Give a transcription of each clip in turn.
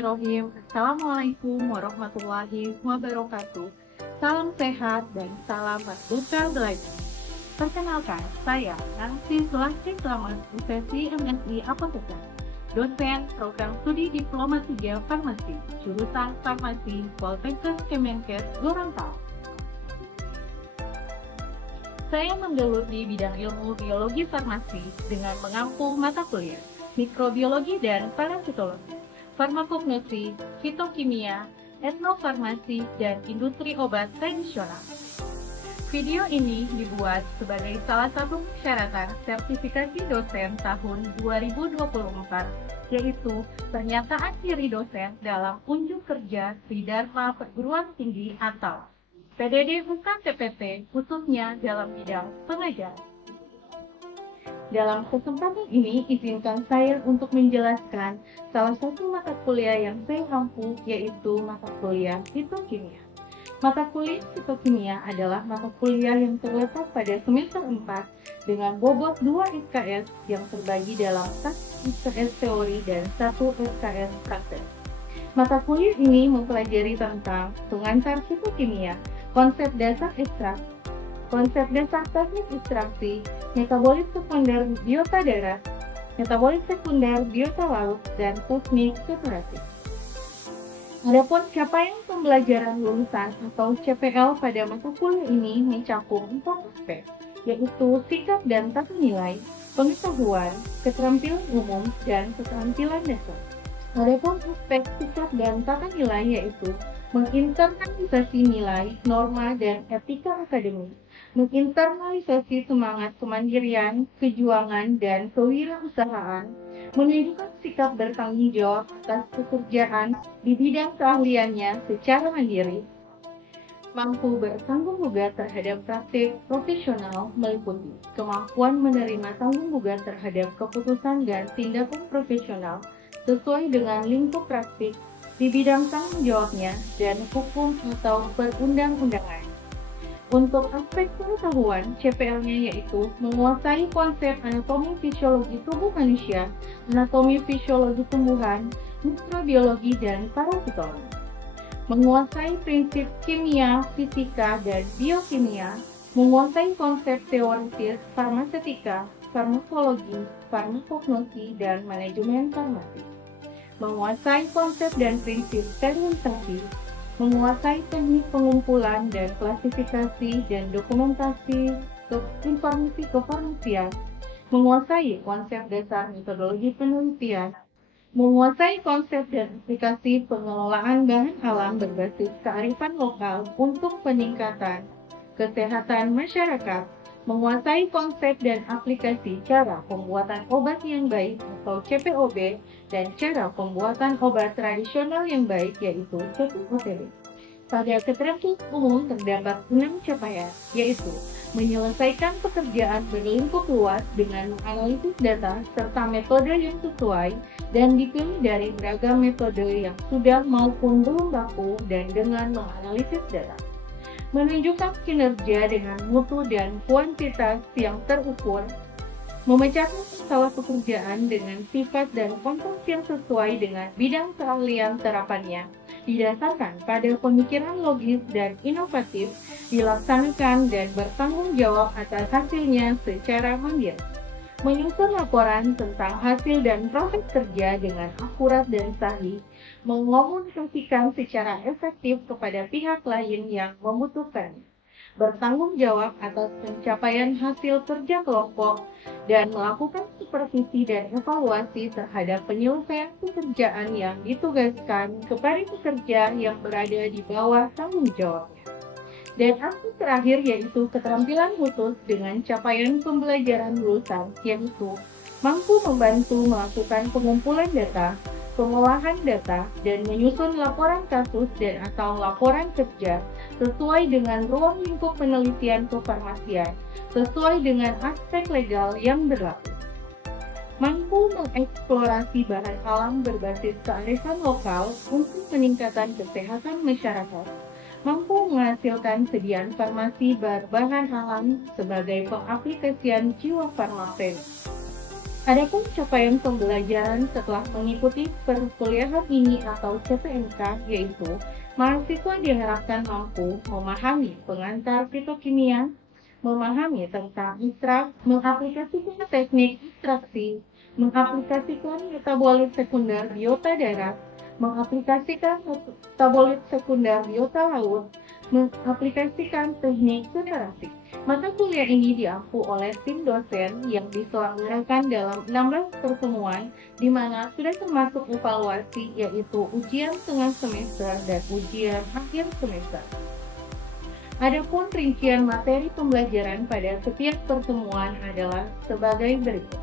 Bismillahirrahmanirrahim. Assalamualaikum warahmatullahi wabarakatuh. Salam sehat dan salam merdeka belajar. Perkenalkan, saya Nancy Sulastri Selamat, profesi MSI Apoteker, dosen program studi Diploma 3 Farmasi, jurusan Farmasi, Poltekkes Kemenkes Gorontalo. Saya menggeluti di bidang ilmu biologi farmasi dengan mengampu mata kuliah mikrobiologi dan parasitologi, farmakognosi, fitokimia, etnofarmasi, dan industri obat tradisional. Video ini dibuat sebagai salah satu persyaratan sertifikasi dosen tahun 2024, yaitu pernyataan diri dosen dalam unjuk kerja Tridharma Perguruan Tinggi atau PDD UKTPT, khususnya dalam bidang pengajaran. Dalam kesempatan ini, izinkan saya untuk menjelaskan salah satu mata kuliah yang saya ampu, yaitu mata kuliah fitokimia. Mata kuliah fitokimia adalah mata kuliah yang terletak pada semester 4 dengan bobot 2 SKS yang terbagi dalam 1 SKS teori dan 1 SKS praktek. Mata kuliah ini mempelajari tentang pengantar fitokimia, konsep dasar ekstrak, konsep dasar teknik ekstraksi, metabolit sekunder biota darat, metabolit sekunder biota laut, dan teknik separasi. Adapun capaian pembelajaran lulusan atau CPL pada mata kuliah ini mencakup 4 aspek, yaitu sikap dan tata nilai, pengetahuan, keterampilan umum, dan keterampilan dasar. Adapun aspek sikap dan tata nilai yaitu menginternalisasi nilai, norma, dan etika akademik, menginternalisasi semangat kemandirian, kejuangan, dan kewirausahaan, menunjukkan sikap bertanggung jawab atas pekerjaan di bidang keahliannya secara mandiri, mampu bertanggung jawab terhadap praktik profesional meliputi kemampuan menerima tanggung jawab terhadap keputusan dan tindakan profesional sesuai dengan lingkup praktik di bidang tanggung jawabnya dan hukum atau perundang-undangan. Untuk aspek pengetahuan, CPL-nya yaitu menguasai konsep anatomi fisiologi tubuh manusia, anatomi fisiologi tumbuhan, mikrobiologi, dan parasitologi. Menguasai prinsip kimia, fisika, dan biokimia, menguasai konsep teoritis farmasetika, farmakologi, farmakognosi, dan manajemen farmasi. Menguasai konsep dan prinsip sterilisasi, menguasai teknik pengumpulan dan klasifikasi dan dokumentasi informasi kefarmasian, menguasai konsep dasar metodologi penelitian, menguasai konsep dan aplikasi pengelolaan bahan alam berbasis kearifan lokal untuk peningkatan kesehatan masyarakat, menguasai konsep dan aplikasi cara pembuatan obat yang baik atau CPOB dan cara pembuatan obat tradisional yang baik yaitu CPOTB. Pada keterampilan umum terdapat 6 capaian, yaitu menyelesaikan pekerjaan berlingkup luas dengan menganalisis data serta metode yang sesuai dan dipilih dari beragam metode yang sudah maupun belum baku dan dengan menganalisis data. Menunjukkan kinerja dengan mutu dan kuantitas yang terukur, memecahkan masalah pekerjaan dengan sifat dan konteks yang sesuai dengan bidang keahlian terapannya, didasarkan pada pemikiran logis dan inovatif, dilaksanakan dan bertanggung jawab atas hasilnya secara mandiri. Menyusun laporan tentang hasil dan proses kerja dengan akurat dan sahih, mengomunikasikan secara efektif kepada pihak lain yang membutuhkan, bertanggung jawab atas pencapaian hasil kerja kelompok, dan melakukan supervisi dan evaluasi terhadap penyelesaian pekerjaan yang ditugaskan kepada pekerja yang berada di bawah tanggung jawabnya. Dan aspek terakhir yaitu keterampilan khusus dengan capaian pembelajaran lulusan, yaitu mampu membantu melakukan pengumpulan data, pengolahan data, dan menyusun laporan kasus dan atau laporan kerja sesuai dengan ruang lingkup penelitian kefarmasian, sesuai dengan aspek legal yang berlaku. Mampu mengeksplorasi bahan alam berbasis kearifan lokal untuk peningkatan kesehatan masyarakat, mampu menghasilkan sediaan farmasi berbahan alam sebagai pengaplikasian jiwa farmaseut. Adapun capaian pembelajaran setelah mengikuti perkuliahan ini atau CPNK, yaitu mahasiswa diharapkan mampu memahami pengantar fitokimia, memahami tentang ekstrak, mengaplikasikan teknik ekstraksi, mengaplikasikan metabolit sekunder biota darat, mengaplikasikan metabolit sekunder biota laut, mengaplikasikan teknik separasi. Mata kuliah ini diampu oleh tim dosen yang diselenggarakan dalam 16 pertemuan, di mana sudah termasuk evaluasi, yaitu ujian tengah semester dan ujian akhir semester. Adapun rincian materi pembelajaran pada setiap pertemuan adalah sebagai berikut.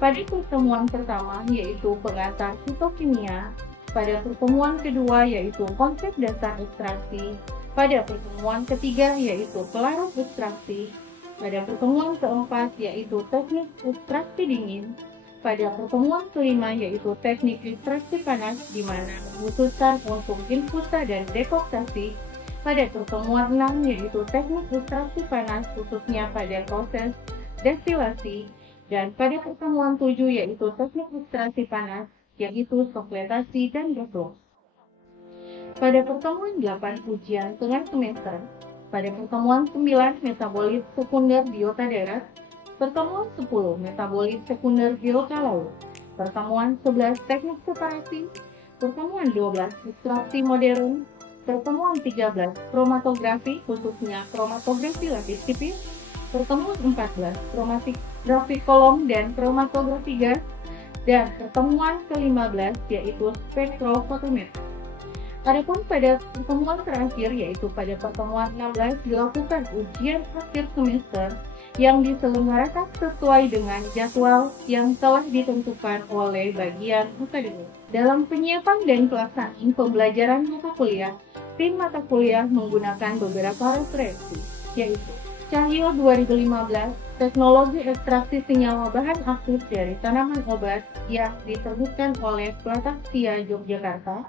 Pada pertemuan pertama, yaitu pengantar fitokimia. Pada pertemuan kedua, yaitu konsep dasar ekstraksi. Pada pertemuan ketiga, yaitu pelarut ekstraksi. Pada pertemuan keempat, yaitu teknik ekstraksi dingin. Pada pertemuan kelima, yaitu teknik ekstraksi panas, di mana mengkhususkan untuk infusa dan dekoktasi. Pada pertemuan 6, yaitu teknik ekstraksi panas, khususnya pada proses destilasi. Dan pada pertemuan 7, yaitu teknik ekstraksi panas, yaitu sokletasi dan gaplok. Pada pertemuan 8, ujian tengah semester. Pada pertemuan 9, metabolit sekunder biota darat. Pertemuan 10, metabolit sekunder biota laut. Pertemuan 11, teknik separasi. Pertemuan 12, ekstraksi modern. Pertemuan 13, kromatografi, khususnya kromatografi lapis tipis. Pertemuan 14, kromatografi kolom dan kromatografi gas. Dan pertemuan ke-15, yaitu spektrofotometri. Adapun pada pertemuan terakhir, yaitu pada pertemuan 16, dilakukan ujian akhir semester yang diselenggarakan sesuai dengan jadwal yang telah ditentukan oleh bagian akademik. Dalam penyiapan dan pelaksanaan pembelajaran mata kuliah, tim mata kuliah menggunakan beberapa referensi, yaitu Cahyo 2015, teknologi ekstraksi senyawa bahan aktif dari tanaman obat yang diterbitkan oleh Plataxia Yogyakarta.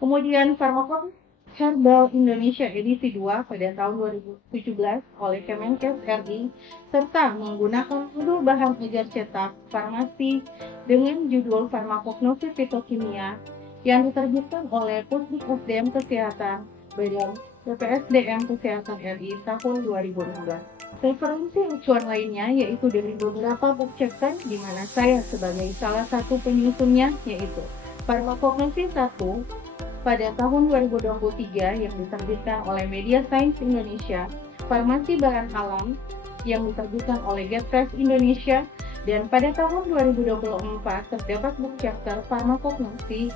Kemudian Farmakopea Herbal Indonesia edisi 2 pada tahun 2017 oleh Kemenkes RI, serta menggunakan judul bahan ajar cetak farmasi dengan judul Farmakognosis Fitokimia yang diterbitkan oleh Pusdik SDM Kesehatan Badan PPSDM Kesehatan RI tahun 2016. Referensi acuan lainnya yaitu dari beberapa book chapter, di mana saya sebagai salah satu penyusunnya, yaitu Farmakognosis 1 pada tahun 2023 yang diterbitkan oleh Media Sains Indonesia, Farmasi Bahan Alam yang diterbitkan oleh Getfresh Indonesia, dan pada tahun 2024 terdapat book chapter Farmakognosi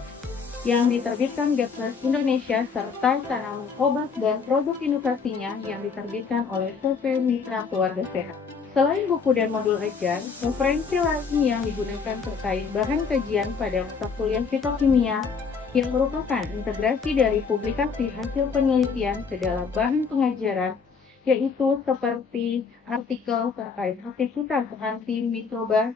yang diterbitkan Getfresh Indonesia serta tanaman obat dan produk inovasinya yang diterbitkan oleh CV Mitra Keluarga Sehat. Selain buku dan modul ajar, referensi lain yang digunakan terkait bahan kajian pada mata kuliah fitokimia yang merupakan integrasi dari publikasi hasil penelitian ke dalam bahan pengajaran, yaitu seperti artikel terkait aktivitas antimikroba,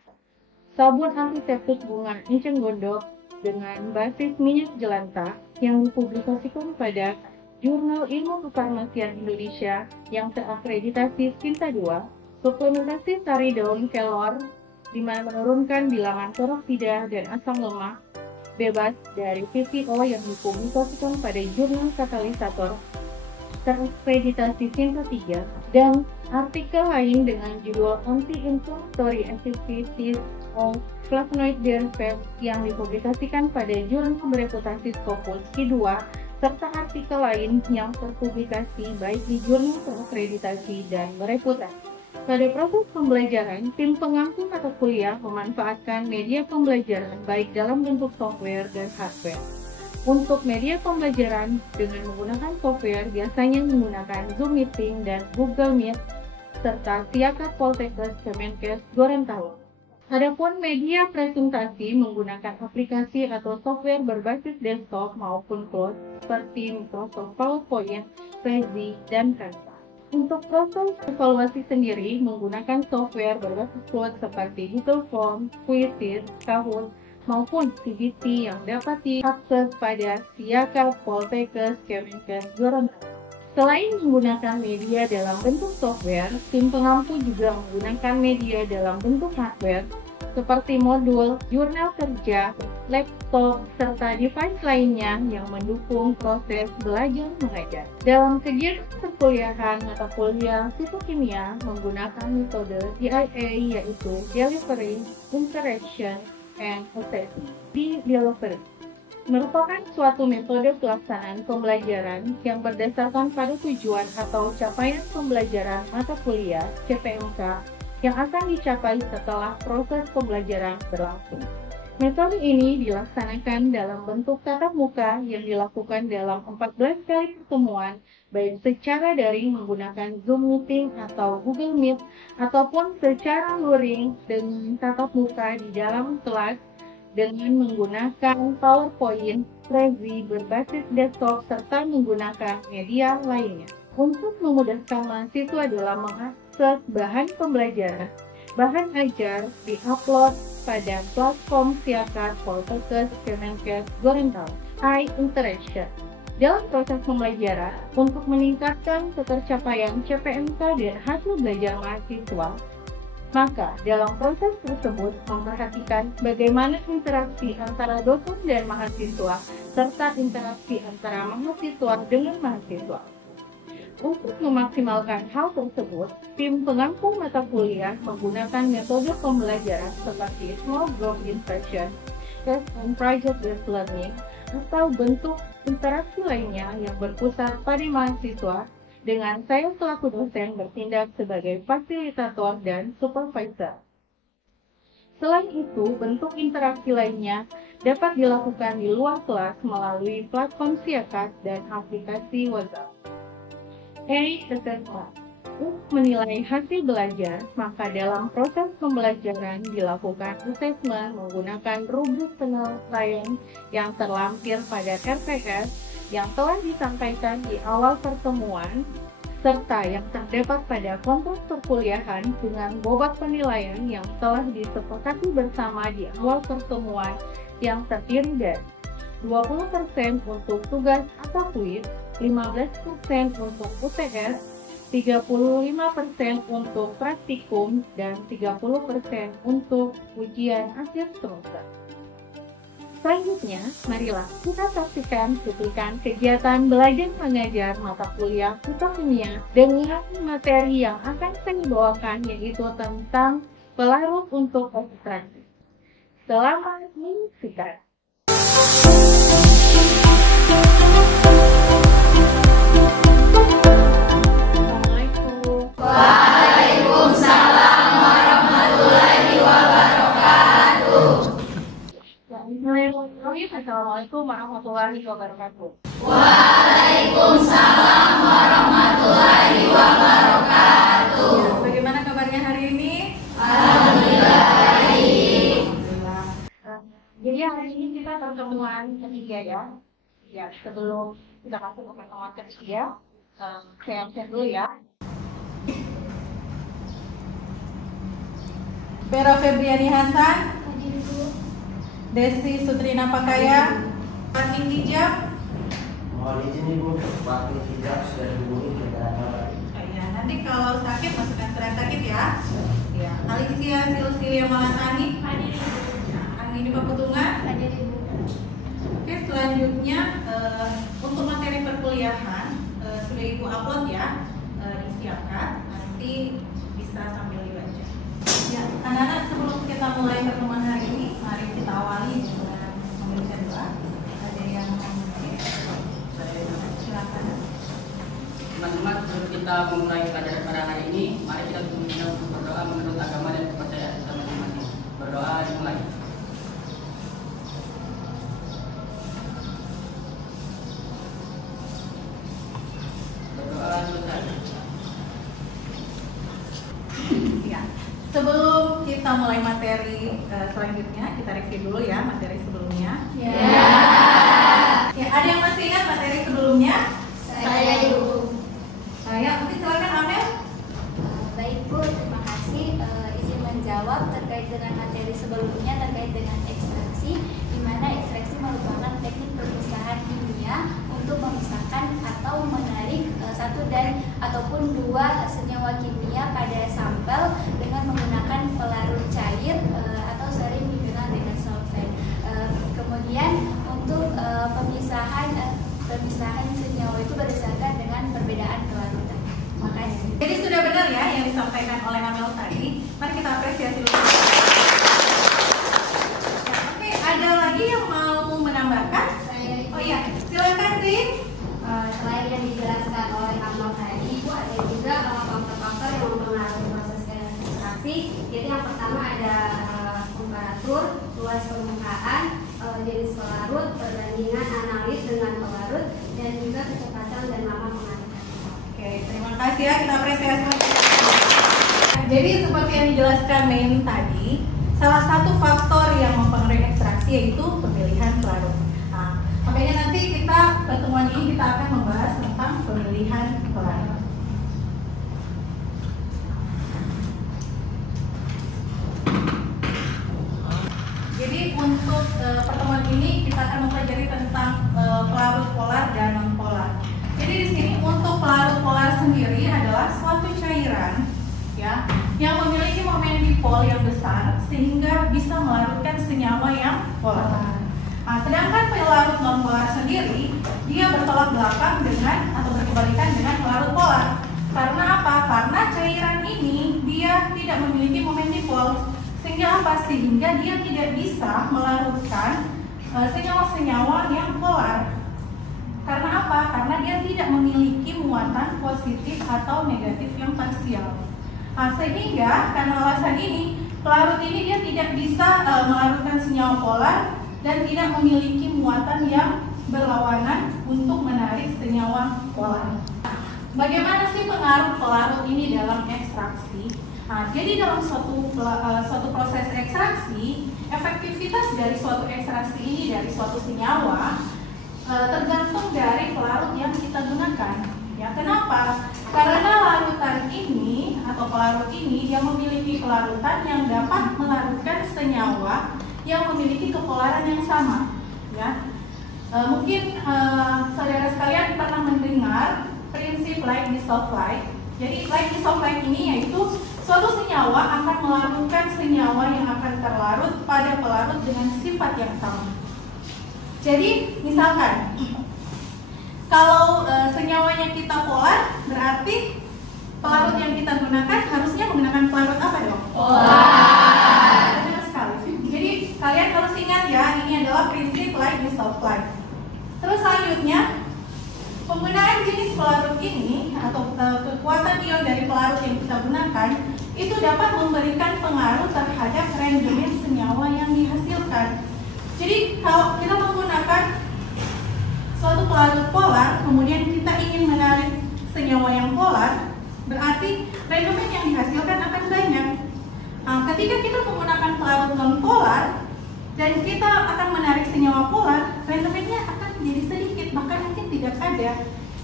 sabun antiseptik bunga enceng gondok dengan basis minyak jelantah yang dipublikasikan pada Jurnal Ilmu Kefarmasian Indonesia yang terakreditasi Sinta 2, suplementasi sari daun kelor, di mana menurunkan bilangan peroksida dan asam lemak bebas dari PCO yang dipublikasikan pada Jurnal Katalisator terakreditasi Sinta 3, dan artikel lain dengan judul Anti-Inflammatory Activities of Flavonoid Derivatives yang dipublikasikan pada Jurnal bereputasi Scopus Q2, serta artikel lain yang terpublikasi baik di jurnal terakreditasi dan bereputasi. Pada proses pembelajaran, tim pengampu mata kuliah memanfaatkan media pembelajaran baik dalam bentuk software dan hardware. Untuk media pembelajaran dengan menggunakan software biasanya menggunakan Zoom Meeting dan Google Meet, serta Siakat Poltekkes Kemenkes Gorontalo. Adapun media presentasi menggunakan aplikasi atau software berbasis desktop maupun cloud seperti Microsoft PowerPoint, Prezi, dan Canva. Untuk proses evaluasi sendiri menggunakan software berbasis cloud seperti Google Form, Quizzes, Kahoot, maupun CBT yang dapat diakses pada Siakat Poltekkes Kemenkes Gorontalo. Selain menggunakan media dalam bentuk software, tim pengampu juga menggunakan media dalam bentuk hardware seperti modul, jurnal kerja, laptop, serta device lainnya yang mendukung proses belajar mengajar. Dalam kegiatan perkuliahan mata kuliah fitokimia menggunakan metode DIA yaitu Delivery, Interaction, and Assessment. Delivery merupakan suatu metode pelaksanaan pembelajaran yang berdasarkan pada tujuan atau capaian pembelajaran mata kuliah CPMK yang akan dicapai setelah proses pembelajaran berlangsung. Metode ini dilaksanakan dalam bentuk tatap muka yang dilakukan dalam 14 kali pertemuan, baik secara daring menggunakan Zoom Meeting atau Google Meet, ataupun secara luring dengan tatap muka di dalam kelas dengan menggunakan PowerPoint, Prezi berbasis desktop, serta menggunakan media lainnya. Untuk memudahkan mahasiswa dalam mengakses bahan pembelajaran, bahan ajar di-upload pada platform Siakat, Poltekkes, Kemenkes, Gorontalo, iInteraction. Dalam proses pembelajaran, untuk meningkatkan ketercapaian CPMK dan hasil belajar mahasiswa, maka dalam proses tersebut memperhatikan bagaimana interaksi antara dosen dan mahasiswa, serta interaksi antara mahasiswa dengan mahasiswa. Untuk memaksimalkan hal tersebut, tim pengampu mata kuliah menggunakan metode pembelajaran seperti small group discussion, test and project-based learning, atau bentuk interaksi lainnya yang berpusat pada mahasiswa, dengan saya selaku dosen bertindak sebagai fasilitator dan supervisor. Selain itu, bentuk interaksi lainnya dapat dilakukan di luar kelas melalui platform Siakat dan aplikasi WhatsApp. Assessment. Untuk menilai hasil belajar, maka dalam proses pembelajaran dilakukan assessment menggunakan rubrik penilaian yang terlampir pada RPS yang telah disampaikan di awal pertemuan, serta yang terdapat pada kontrak perkuliahan dengan bobot penilaian yang telah disepakati bersama di awal pertemuan yang terdiri dari 20% untuk tugas atau kuis, 15% untuk UTS, 35% untuk praktikum, dan 30% untuk ujian akhir semester. Selanjutnya, marilah kita saksikan cuplikan kegiatan belajar mengajar mata kuliah fitokimia dengan materi yang akan saya bawakan, yaitu tentang pelarut untuk ekstraksi. Selamat menyaksikan. Assalamualaikum. Waalaikumsalam warahmatullahi wabarakatuh. Assalamualaikum warahmatullahi wabarakatuh. Waalaikumsalam warahmatullahi wabarakatuh. Bagaimana kabarnya hari ini? Alhamdulillah baik. Alhamdulillah. Jadi hari ini kita pertemuan ketiga ya. Ya, sebelum kita masuk ke pertemuan ketiga, saya absen dulu ya. Vera Febriani Hasan, Desi Sutrina Pakaya, Pating Hijab. Mohon izin Ibu, waktu tidak sudah dihubungi keterangan. Ya, nanti kalau sakit masukkan surat sakit ya. Ya, Alicia Silsilia Malatani, Angini Paputungan. Oke, selanjutnya untuk materi perkuliahan sudah Ibu upload ya di Siakat. Nanti bisa sambil dibaca. Ya, anak-anak, sebelum kita mulai pertemuan hari ini, mari kita awali dengan membaca doa. Ada yang mau mengikuti? Silakan. Teman-teman, sebelum kita memulai pelajaran pada hari ini, mari kita untuk berdoa menurut agama dan kepercayaan kita masing-masing. Berdoa dimulai. Berdoa selesai. Ya. Sebelum kita mulai materi selanjutnya, kita review dulu ya materi sebelumnya. Ya. Ya, ada yang masih ingat materi sebelumnya? Saya Ibu. Ya, mungkin silakan Amel. Baik Bu, terima kasih. Izin menjawab terkait dengan materi sebelumnya terkait dengan ekstraksi, di mana ekstraksi merupakan teknik perpisahan kimia untuk memisahkan atau menarik satu dan ataupun dua senyawa kimia pada sampel dengan menggunakan pelarut cair atau perpisahan senyawa itu berdasarkan dengan perbedaan kelarutan. Makasih. Jadi sudah benar ya yang disampaikan oleh Amel tadi. Mari kita apresiasi dulu. Ya, oke, ada lagi yang mau menambahkan? Oh iya, silakan Rin. Selain yang dijelaskan oleh Amel tadi, Ibu, ada juga faktor-faktor yang mempengaruhi proses ekstraksi. Jadi yang pertama ada temperatur, luas permukaan, jenis pelarut, perbandingan analis dengan pelarut, dan juga kecepatan dan lama pengaturan. Oke, terima kasih ya, kita apresiasi. Jadi seperti yang dijelaskan Mein tadi, salah satu faktor yang mempengaruhi ekstraksi yaitu pemilihan pelarut. Nah, makanya nanti pertemuan ini kita akan membahas tentang pemilihan pelarut. Jadi untuk pertemuan ini kita akan mempelajari tentang pelarut polar dan non polar. Jadi di sini untuk pelarut polar sendiri adalah suatu cairan ya yang memiliki momen dipol yang besar sehingga bisa melarutkan senyawa yang polar. Nah, sedangkan pelarut non polar sendiri dia bertolak belakang dengan atau berkebalikan dengan pelarut polar. Karena apa? Karena cairan ini dia tidak memiliki momen dipol. Sehingga apa? Sehingga dia tidak bisa melarutkan senyawa-senyawa yang polar. Karena apa? Karena dia tidak memiliki muatan positif atau negatif yang parsial. Nah, sehingga karena alasan ini, pelarut ini dia tidak bisa melarutkan senyawa polar dan tidak memiliki muatan yang berlawanan untuk menarik senyawa polar. Bagaimana sih pengaruh pelarut ini dalam ekstraksi? Nah, jadi dalam suatu proses ekstraksi, efektivitas dari suatu ekstraksi ini dari suatu senyawa tergantung dari pelarut yang kita gunakan. Ya, kenapa? Karena larutan ini atau pelarut ini dia memiliki pelarutan yang dapat melarutkan senyawa yang memiliki kepolaran yang sama. Ya, mungkin saudara sekalian pernah mendengar prinsip light dissolve light. Jadi light dissolve light ini yaitu suatu senyawa akan melarutkan senyawa yang akan terlarut pada pelarut dengan sifat yang sama. Jadi misalkan kalau senyawanya kita polar, berarti pelarut yang kita gunakan harusnya menggunakan pelarut apa dong? Polar. Benar sekali. Jadi kalian harus ingat ya, ini adalah prinsip light dissolve light. Terus selanjutnya, penggunaan jenis pelarut ini atau kekuatan ion dari pelarut yang kita gunakan itu dapat memberikan pengaruh terhadap rendemen senyawa yang dihasilkan. Jadi kalau kita menggunakan suatu pelarut polar, kemudian kita ingin menarik senyawa yang polar, berarti rendemen yang dihasilkan akan banyak. Nah, ketika kita menggunakan pelarut non polar dan kita akan menarik senyawa polar, rendemennya akan menjadi sedikit, bahkan mungkin tidak ada.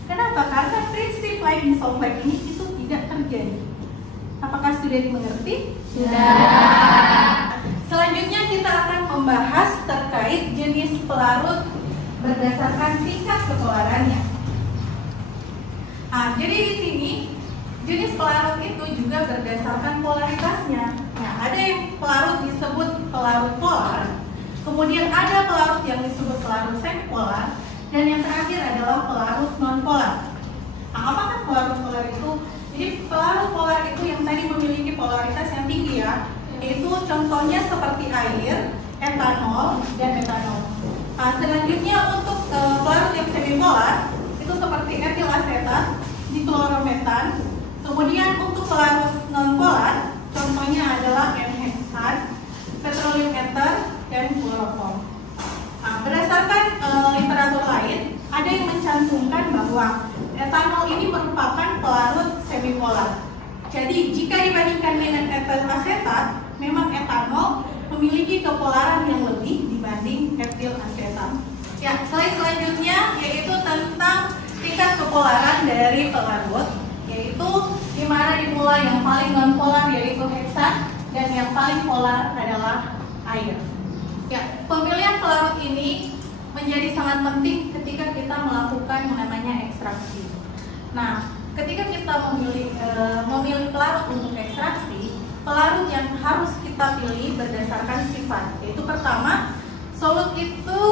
Kenapa? Karena prinsip light dissolve light ini itu tidak terjadi. Apakah sudah dimengerti? Sudah. Selanjutnya kita akan membahas terkait jenis pelarut berdasarkan tingkat kepolarannya. Nah, jadi di sini jenis pelarut itu juga berdasarkan polaritasnya. Nah, ada yang pelarut disebut pelarut polar, kemudian ada pelarut yang disebut pelarut semipolar, dan yang terakhir adalah pelarut non polar. Nah, apakah pelarut polar itu? Jadi pelarut polar itu yang tadi memiliki polaritas yang tinggi ya, yaitu contohnya seperti air, etanol, dan metanol. Nah, selanjutnya untuk pelarut yang semipolar itu seperti etil asetat, diklorometan. Kemudian untuk pelarut non polar contohnya adalah N-hexan, petroleum ether, dan kloroform. Nah, berdasarkan literatur lain ada yang mencantumkan bahwa etanol ini merupakan pelarut semipolar. Jadi jika dibandingkan dengan etil asetat, memang etanol memiliki kepolaran yang lebih dibanding etil asetat. Ya, slide selanjutnya yaitu tentang tingkat kepolaran dari pelarut, yaitu dimana dimulai yang paling non polar yaitu heksan dan yang paling polar adalah air. Ya, pemilihan pelarut ini menjadi sangat penting ketika kita melakukan yang namanya ekstraksi. Nah, ketika kita memilih pelarut untuk ekstraksi, pelarut yang harus kita pilih berdasarkan sifat, yaitu pertama, solut itu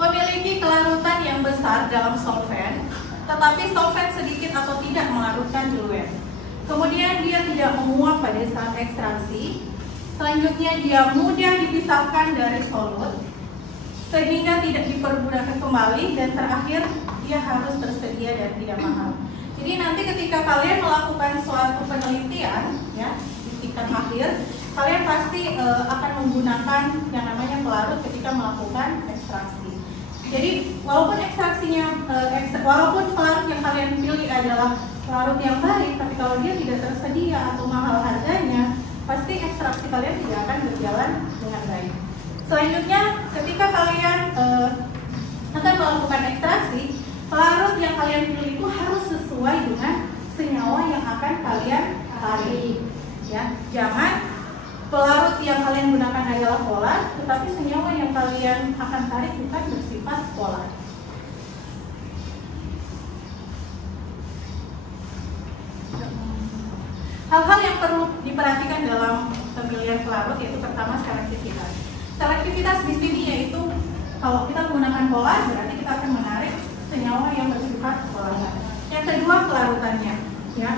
memiliki kelarutan yang besar dalam solvent, tetapi solvent sedikit atau tidak melarutkan diluent. Kemudian dia tidak menguap pada saat ekstraksi. Selanjutnya dia mudah dipisahkan dari solut, sehingga tidak dipergunakan kembali, dan terakhir dia harus tersedia dan tidak mahal. Jadi nanti ketika kalian melakukan suatu penelitian ya di tingkat akhir, kalian pasti akan menggunakan yang namanya pelarut ketika melakukan ekstraksi. Jadi walaupun ekstraksinya, walaupun pelarut yang kalian pilih adalah pelarut yang baik, tapi kalau dia tidak tersedia atau mahal harganya, pasti ekstraksi kalian tidak akan berjalan dengan baik. Selanjutnya, ketika kalian akan melakukan ekstraksi, pelarut yang kalian pilih itu harus sesuai dengan senyawa yang akan kalian tarik. Ya, jangan pelarut yang kalian gunakan adalah polar, tetapi senyawa yang kalian akan tarik bukan bersifat polar. Hal-hal yang perlu diperhatikan dalam pemilihan pelarut yaitu pertama selektivitas. Selektivitas di sini yaitu kalau kita menggunakan polar berarti kita akan menarik senyawa yang bersifat polar. Yang kedua kelarutannya, ya.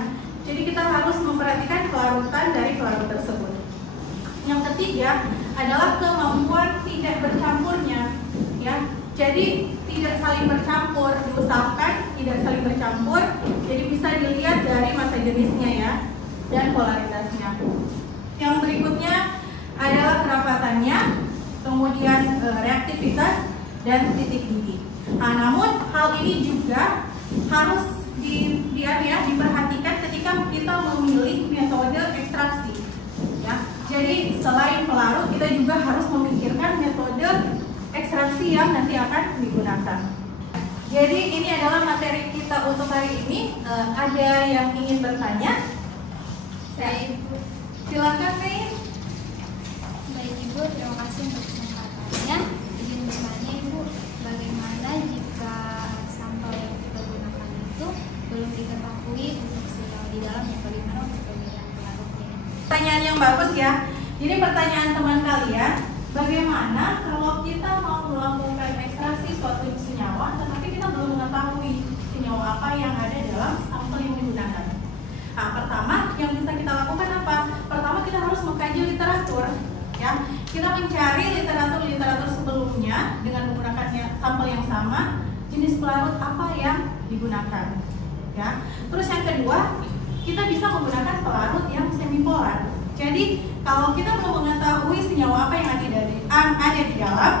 Jadi kita harus memperhatikan kelarutan dari pelarut tersebut. Yang ketiga adalah kemampuan tidak bercampurnya, ya. Jadi tidak saling bercampur, diusahakan tidak saling bercampur. Jadi bisa dilihat dari massa jenisnya ya dan polaritasnya. Yang berikutnya adalah kerapatannya, kemudian reaktivitas dan titik didih. Nah, namun hal ini juga harus diperhatikan ketika kita memilih metode ekstraksi. Ya, jadi selain pelarut kita juga harus memikirkan metode ekstraksi yang nanti akan digunakan. Jadi ini adalah materi kita untuk hari ini. Ada yang ingin bertanya? Silakan Mei. Baik Ibu, terima kasih untuk kesempatannya. Izin bertanya Ibu, bagaimana jika sampel yang kita gunakan itu belum diketahui untuk senyawa di dalamnya, bagaimana untuk pemilihan pelarutnya? Pertanyaan yang bagus ya. Jadi pertanyaan teman kalian, bagaimana kalau kita mau melakukan ekstraksi suatu senyawa, tetapi kita belum mengetahui senyawa apa yang ada dalam sampel yang digunakan? Nah, pertama yang bisa kita lakukan apa? Pertama kita harus mengkaji literatur, ya. Kita mencari literatur sebelumnya dengan menggunakan sampel yang sama, jenis pelarut apa yang digunakan, ya. Terus yang kedua, kita bisa menggunakan pelarut yang semipolar. Jadi kalau kita mau mengetahui senyawa apa yang ada di dalam,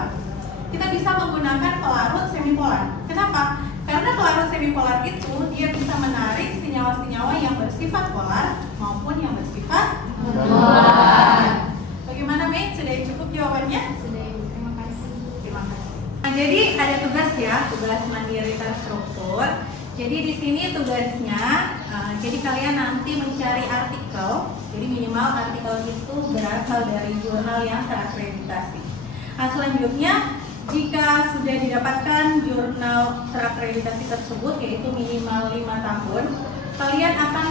kita bisa menggunakan pelarut semipolar. Kenapa? Karena pelarut semipolar itu dia bisa menarik senyawa-senyawa yang bersifat polar maupun yang bersifat polar. Bagaimana Mei? Sudah cukup jawabannya? Sudah Ibu, terima kasih. Terima kasih. Nah, jadi ada tugas ya, tugas mandiri terstruktur. Jadi di sini tugasnya, jadi kalian nanti mencari artikel. Jadi minimal artikel itu berasal dari jurnal yang terakreditasi. Nah, selanjutnya jika sudah didapatkan jurnal terakreditasi tersebut, yaitu minimal 5 tahun, kalian akan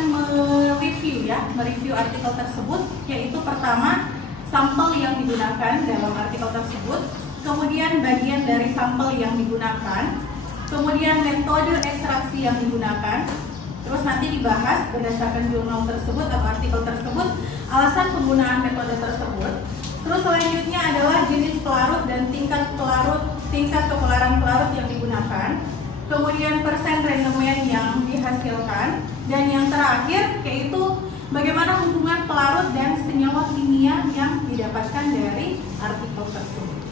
mereview artikel tersebut, yaitu pertama sampel yang digunakan dalam artikel tersebut, kemudian bagian dari sampel yang digunakan, kemudian metode ekstraksi yang digunakan, terus nanti dibahas berdasarkan jurnal tersebut atau artikel tersebut, alasan penggunaan metode tersebut. Terus selanjutnya adalah jenis pelarut dan tingkat kepolaran pelarut yang digunakan, kemudian persen rendemen yang dihasilkan, dan yang terakhir yaitu bagaimana hubungan pelarut dan senyawa kimia yang didapatkan dari artikel tersebut.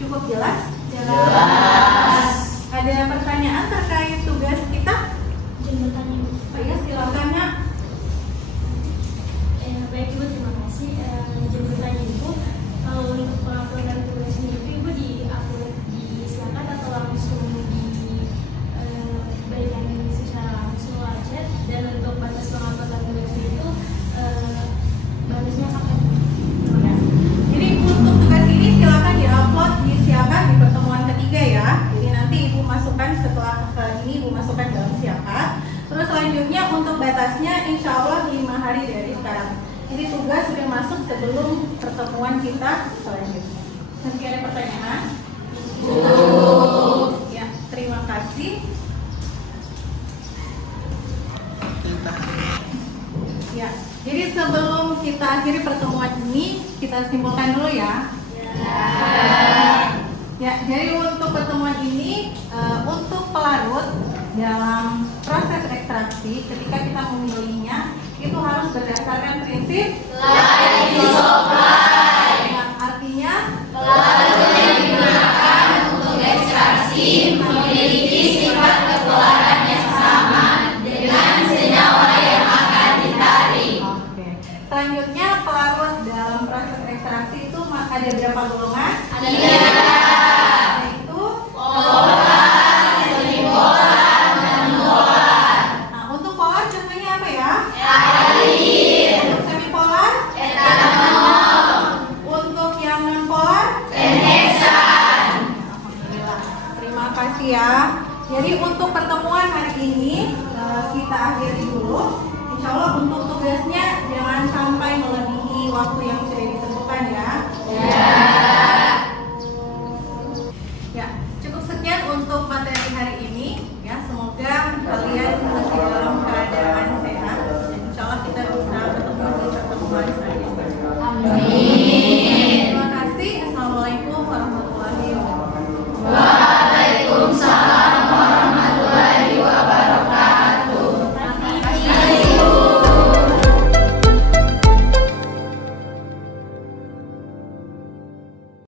Cukup jelas? Jelas. Ada pertanyaan terkait tugas kita? Izin bertanya Ibu. Oh ya, silakan ya. Baik Ibu, terima kasih. Izin bertanya Ibu, kalau untuk pengaturan tugasnya itu Ibu disiapkan atau langsung diberikan secara langsung aja, dan untuk batas pengaturan tugasnya itu batasnya kapan? Ya. Jadi untuk tugas ini silakan diupload disiapkan di pertemuan ketiga ya. Jadi nanti Ibu masukkan setelah ini Ibu masukkan dalam siapan. Terus selanjutnya untuk batasnya insya Allah 5 hari dari sekarang. Jadi tugas sudah masuk sebelum pertemuan kita selanjutnya. Masih ada pertanyaan? sebelum kita akhiri pertemuan ini, kita simpulkan dulu ya. Ya, jadi untuk pertemuan ini, untuk pelarut dalam proses ekstraksi, ketika kita memilihnya, itu harus berdasarkan prinsip Light is supply. yang artinya Pelarut yang digunakan untuk ekstraksi memiliki sifat kepelaran yang sama dengan senyawa yang akan ditarik. Oke. Selanjutnya, pelarut dalam proses ekstraksi itu ada berapa golongan? Ada Yaitu polar, semipolar, dan polar. Nah, untuk polar contohnya apa ya? Air, Untuk semipolar, etanol, untuk yang non polar, penheksan. Alhamdulillah. Terima kasih ya. Jadi untuk pertemuan hari ini kita akhiri dulu. Insya Allah untuk tugasnya jangan sampai melebihi waktu yang sudah ditentukan ya. Ya, cukup sekian untuk materi hari ini. Ya, semoga kalian